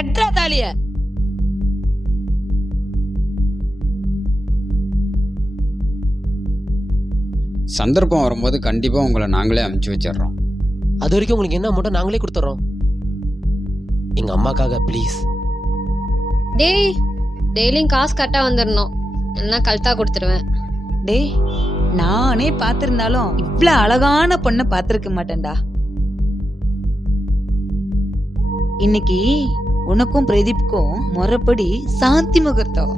கட்டுறா தாலிய. சந்தர்ப்பம் வரும்போது கண்டிப்பா உங்களை நாங்களே அனுப்பிச்சு வச்சிடறோம். அது வரைக்கும் உங்களுக்கு என்ன அமௌண்ட்டோ நாங்களே கொடுத்துறோம். எங்க அம்மாக்காக ப்ளீஸ். டேய், டெய்லியும் காசு கரெக்டா வந்துடணும், இல்லைன்னா கழுத்தா கொடுத்துருவேன். டேய், நானே பாத்திருந்தாலும் இவ்ளோ அழகான பொண்ணை பாத்திருக்க மாட்டேன்டா. இன்னைக்கு உனக்கும் பிரதீப்க்கும் முறைப்படி சாந்தி முகூர்த்தம்.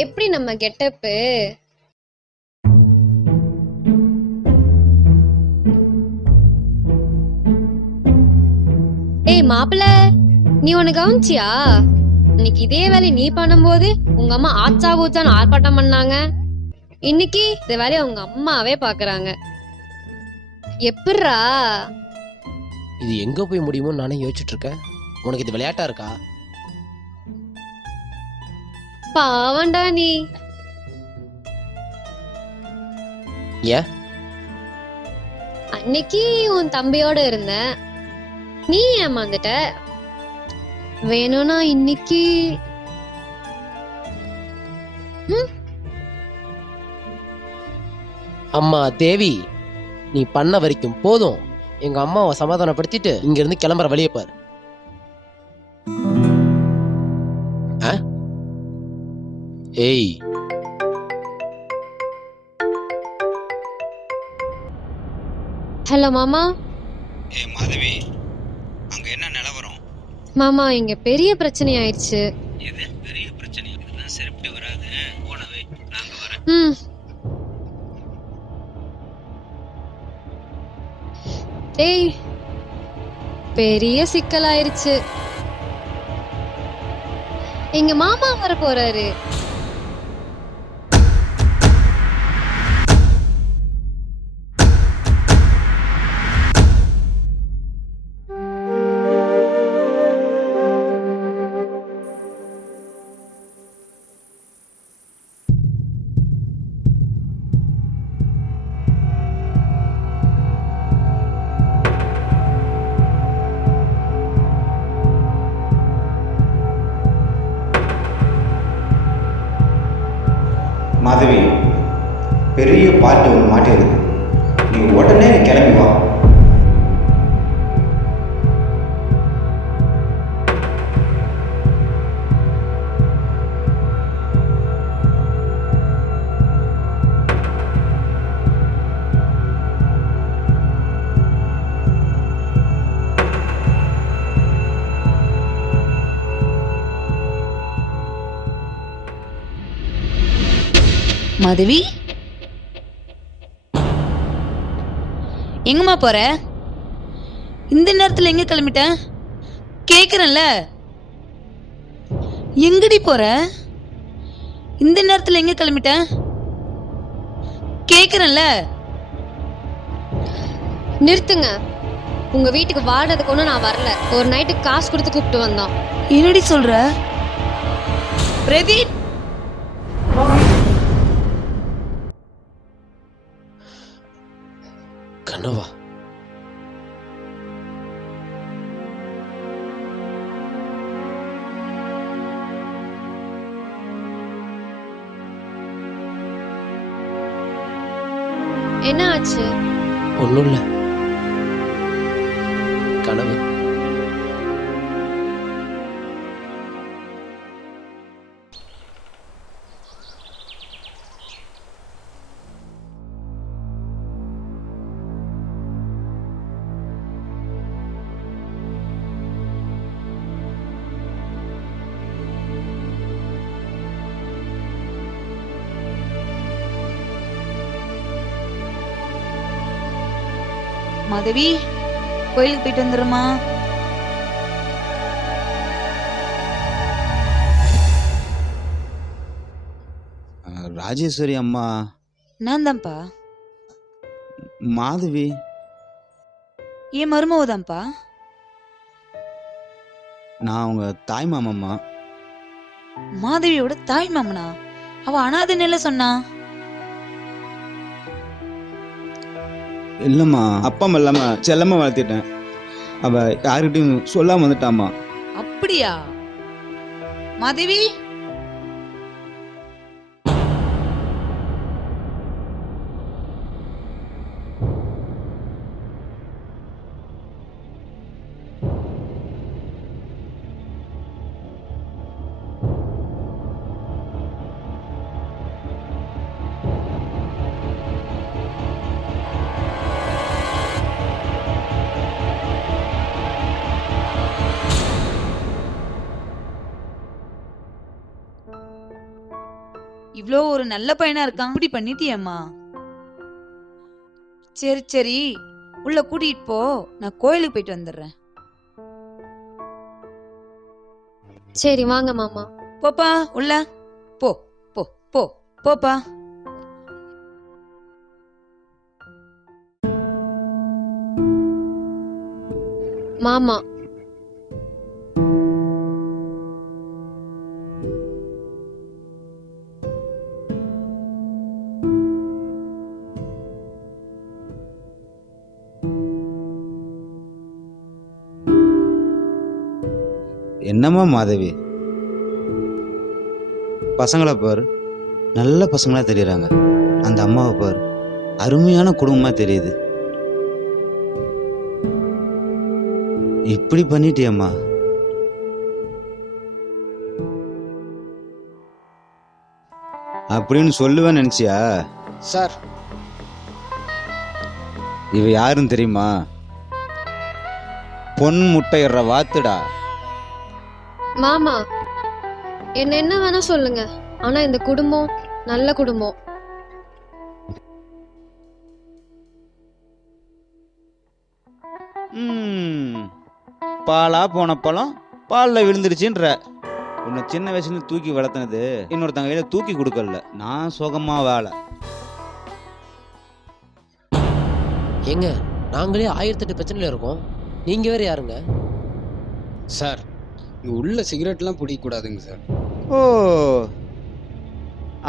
எப்படி நம்ம கெட்டப்பு? ஏய் மாப்பிள்ள, நீ ஒண்ணு கவனிச்சியா? இன்னைக்கு இதே வேலை நீ பண்ணும்போது உங்க அம்மா ஆச்சா கூச்சான்னு ஆர்ப்பாட்டம் பண்ணாங்க. இன்னைக்கு இந்த வேலையை உங்க அம்மாவே பாக்குறாங்க. எப்படிரா? இது எங்க போய் முடியுமோன்னு நானே யோசிச்சுட்டு இருக்கேன். உனக்கு இது விளையாட்டா இருக்கா? பாவண்டா நீ. ஏன் அன்னைக்கு உன் தம்பியோட இருந்த, நீ ஏமாந்துட்ட. வேணும்னா இன்னைக்கு அம்மா தேவி, நீ பண்ண வரைக்கும் போதும். எங்க அம்மாவை சமாதானப்படுத்திட்டு இங்க இருந்து கிளம்புற வழியை பாரு. ஏய், ஹலோ மாமா. ஏய் மாதவி, அங்க என்ன நிலவரம்? மாமா, இங்க பெரிய பிரச்சனை ஆயிடுச்சு. எது பெரிய பிரச்சனை? இதெல்லாம் சரிப்பட்டு வராது. போனவே நாங்க வரேன். டேய், பெரிய சிக்கலாயிருச்சு. எங்க மாமா வர போறாரு. மாதவி, பெரிய பார்ட்டி ஒன்று மாட்டிருக்கு. நீ உடனே கிளம்பி வா. மாதவி, எங்கம்மா போற? இந்த நேரத்துல எங்க கிளம்பிட்ட? கேக்குறேன்ல, எங்கடி போற? இந்த நேரத்துல எங்க கிளம்பிட்ட? கேக்குறேன்ல. நிறுத்துங்க. உங்க வீட்டுக்கு வாழ்றதுக்கு ஒன்றும் நான் வரல. ஒரு நைட்டுக்கு காசு கொடுத்து கூப்பிட்டு வந்தான். என்னடி சொல்ற பிரதீப்? கனவா? என்ன ஆச்சு? ஒண்ணும் இல்ல, கனவு. மாதவி, கோயிலுக்கு போயிட்டு வந்துடுமா? ராஜேஸ்வரி அம்மா. நான் தான்ப்பா. மாதவி. என் மருமவ தான்ப்பா. நான் அவங்க தாய் மாமம்மா. மாதவியோட தாய் மாமனா? அவ அனாதைன்னு சொன்னா. இல்லம்மா, அப்பா அம்மா இல்லாம செல்லம்மா வளர்த்திட்டேன். அவ யாருக்கிட்டையும் சொல்லாம வந்துட்டாமா. அப்படியா? மாதவி, இவ்ளோ ஒரு நல்ல பையனா இருக்கான், இப்படி பண்ணிட்டியம்மா. சரி சரி, உள்ள கூட்டிட்டு போ, நான் கோயிலுக்கு போயிட்டு வந்துடுறேன். சரி வாங்க மாமா. போப்பா உள்ள போ. போ போ போப்பா. மாமா என்னம்மா மாதவி, பசங்களை பாரு, நல்ல பசங்களா தெரியுறாங்க. அந்த அம்மாவை பாரு, அருமையான குடும்பமா தெரியுது. இப்படி பண்ணிட்டியம்மா. அப்படின்னு சொல்லுவேன்னு நினைச்சியா? சார், இவ யாருன்னு தெரியுமா? பொன் முட்டையிடுற வாத்துடா. மாமா என்ன வேணா சொல்லுங்க, ஆனா இந்த குடும்பம் நல்ல குடும்பம். பாலா போன பழம் பால்ல விழுந்துருச்சுன்ற. உன்னை சின்ன வயசுல தூக்கி வளர்த்தனது இன்னொருத்தங்க கையில தூக்கி கொடுக்கல. நான் சுகமா வாழ. ஏங்க, நாங்களே 1008 பிரச்சனையில இருக்கோம், நீங்க வேற யாருங்க? சார், இங்க உள்ள சிகரெட்லாம் பிடிக்க கூடாதுங்க சார். ஓ,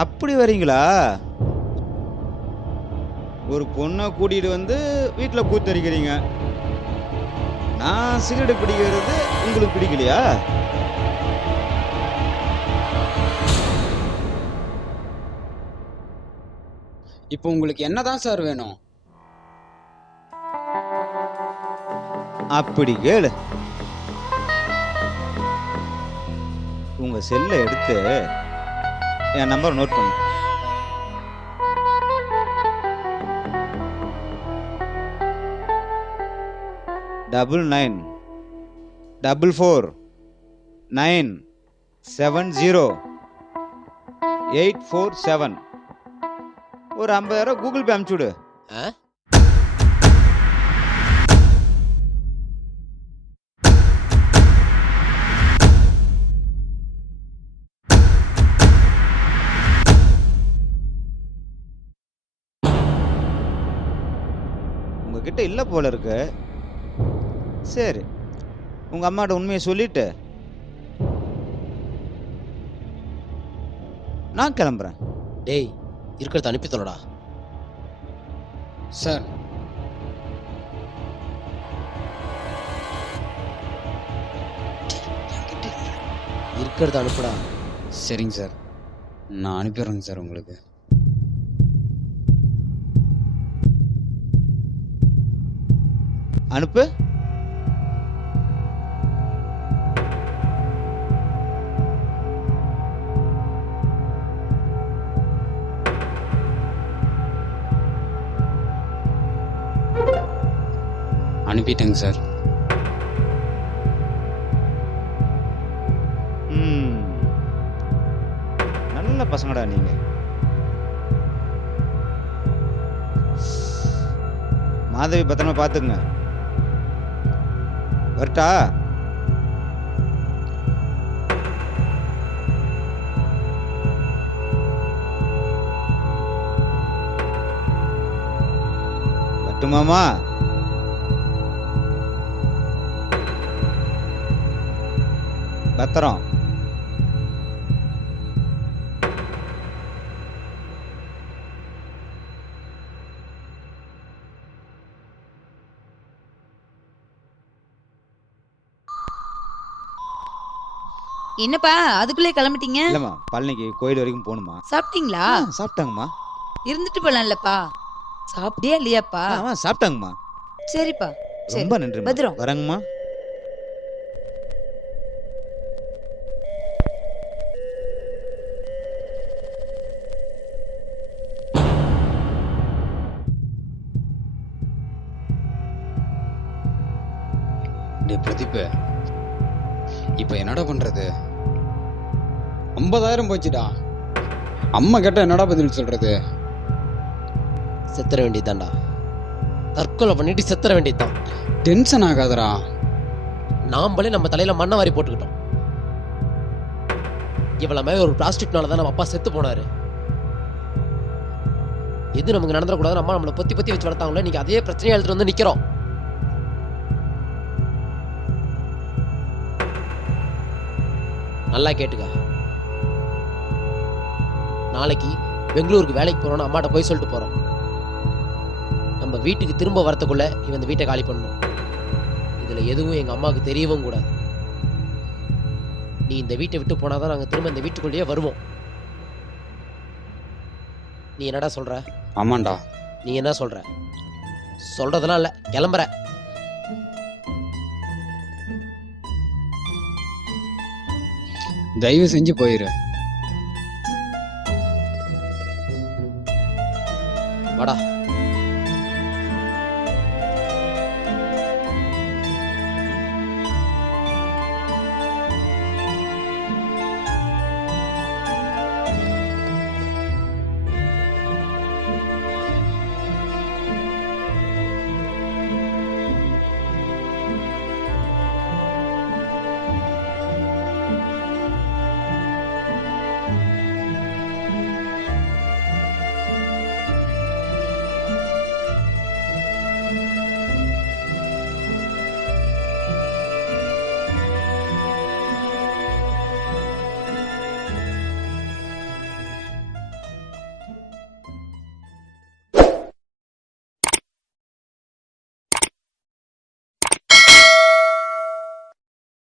அப்படி வரீங்களா? ஒரு பொண்ணை கூட்டிட்டு வந்து வீட்டுல கூத்தரிக்கிறீங்க. நான் சிகரெட் பிடிக்கிறது உங்களுக்கு பிடிக்கலையா? இப்போ உங்களுக்கு என்னதான் சார் வேணும்? அப்படி கேளு. உங்க செல்லை எடுத்து என் நம்பர் நோட் பண்ணு. $9944970847. ஒரு 50,000 கூகுள் பே அனுப்பிச்சுடு. உங்ககிட்ட இல்ல போல இருக்கு. சரி, உங்கள் அம்மாட்ட உண்மையை சொல்லிட்டு நான் கிளம்புறேன். டேய் இருக்கிறத அனுப்பி சொல்லடா. சார் இருக்கிறத அனுப்புடா. சரிங்க சார், நான் அனுப்பிடுறேங்க சார் உங்களுக்கு. அனுப்பு. அனுப்பிட்டேங்க சார். நல்ல பசங்கடா நீங்க. மாதவி பத்திரமா பார்த்துக்குங்க. வரட்டா? வரட்டுமாமா? பத்திரம். என்னப்பா அதுக்குள்ளே கிளம்பிட்டீங்க? இல்லம்மா, பழனிக்கு கோயில் வரைக்கும் போகணுமா. சாப்பிட்டீங்களா? சாப்பிட்டாங்கம்மா. இருந்துட்டு போலாம்லப்பா. சாப்பிட்டியா இல்லையாப்பா? சாப்பிட்டாங்கம்மா. சரிப்பா, சரி. ரொம்ப நன்றி. பத்திரம். வரேங்கம்மா. டேய் பிரதீப், இப்போ என்னடா பண்றது? 50,000 போச்சுடா. அம்மா கேட்டா என்னடா பதில் சொல்றது? செத்துற வேண்டியதுதான்டா. தற்கொலை பண்ணிட்டு செத்துற வேண்டியதுதான். டென்ஷன் ஆகாதடா. நாமளே நம்ம தலையில மண்ணை வாரி போட்டுக்கிட்டோம். இவ்வளவு மாதிரி ஒரு பிளாஸ்டிக்னால தான் நம்ம அப்பா செத்து போனாரு. எது நமக்கு நடந்துடக்கூடாது, அம்மா நம்மளை பொத்தி பொத்தி வச்சு வளர்த்தாங்களோ, இன்னைக்கு அதே பிரச்சனையை எடுத்துட்டு வந்து நிக்கிறோம். நல்லா கேட்டுக்க. நாளைக்கு பெங்களூருக்கு வேலைக்கு போறோம்னு அம்மாட்ட போய் சொல்லிட்டு போறோம். நம்ம வீட்டுக்கு திரும்ப வரத்துக்குள்ள இவன் இந்த வீட்டை காலி பண்ணணும். இதுல எதுவும் எங்க அம்மாவுக்கு தெரியவும் கூடாது. நீ இந்த வீட்டை விட்டு போனாதான் நாங்க திரும்ப இந்த வீட்டுக்குள்ளேயே வருவோம். நீ என்னடா சொல்ற? ஆமாண்டா. நீ என்ன சொல்ற? சொல்றதெல்லாம் இல்ல, கிளம்புற. தயவு செஞ்சு போயிரு. வாடா.